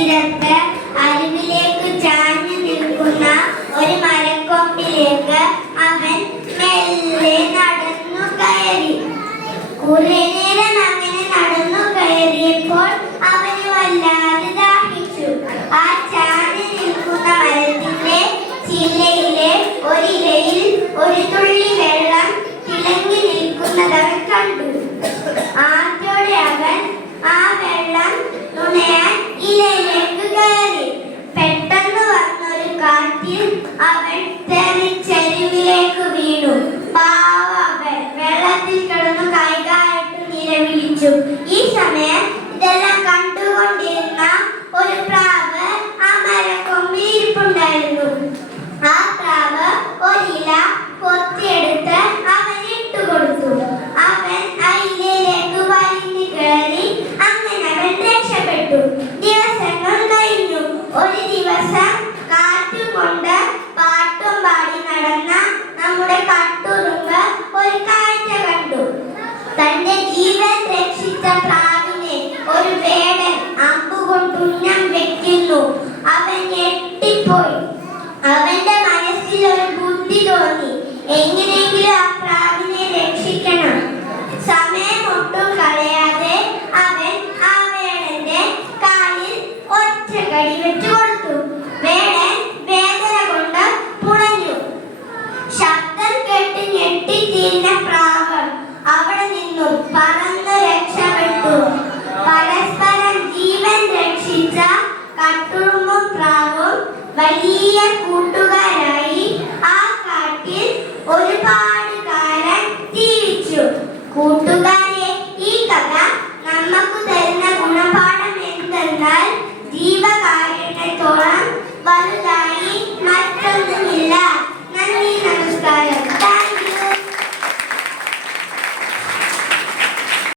തീരത്ത് അരുവിലേക്ക് ചാഞ്ഞു നിൽക്കുന്ന ഒരു മരക്കൊമ്പിലേക്ക് അവൻ മെല്ലെ നടന്നു കയറി. കുറെ നേരം അങ്ങനെ നടന്നു കയറിയപ്പോൾ അവന് വല്ലാതെ ദാഹിച്ചു. ആ ചാഞ്ഞു നിൽക്കുന്ന മരത്തിന്റെ ചില്ലയിലെ ഒരിലയിൽ ഒരു തുള്ളി വെള്ളം തിളങ്ങി നിൽക്കുന്നതവൻ കണ്ടു. ആദ്യോടെ അവൻ ആ വെള്ളം നുണയാൻ ഇലയിലേക്ക് കയറി. പെട്ടെന്ന് വന്നൊരു കാറ്റിൽ അവൻ തെറിച്ചെരുവിലേക്ക് വീണു. പാവവൻ വെള്ളത്തിൽ കിടന്നു കൈകാലിട്ട് നിലവിളിച്ചു. ഈ സമയം ഇതെല്ലാം കണ്ടുകൊണ്ടിരുന്ന ഒരു പ്രാവ് ആ മരക്കൊമ്പിൽ ഇരിപ്പുണ്ടായിരുന്നു. ആ പ്രാവ് ഒരില കൊത്തിയെടുത്ത് അവന് ഇട്ടുകൊടുത്തു. അവൻ ആ ഇലയിലേക്ക് വലിഞ്ഞു കയറി. അങ്ങനെ അവൻ രക്ഷപ്പെട്ടു. ദിവസങ്ങൾ കഴിഞ്ഞു. ഒരു ദിവസം കാറ്റുകൊണ്ട് പാട്ടും പാടി നടന്ന നമ്മുടെ കട്ടുറുമ്പ് ഒരു കാഴ്ച കണ്ടു. തന്റെ ജീവൻ രക്ഷിച്ച പ്രാവിനെ ഒരു വേടൻ അമ്പുകൊണ്ടുന്നം വെക്കുന്നു. അവൻ ഞെട്ടിപ്പോയി. അവന്റെ മനസ്സിൽ ഒരു ബുദ്ധി തോന്നി. എങ്ങനെ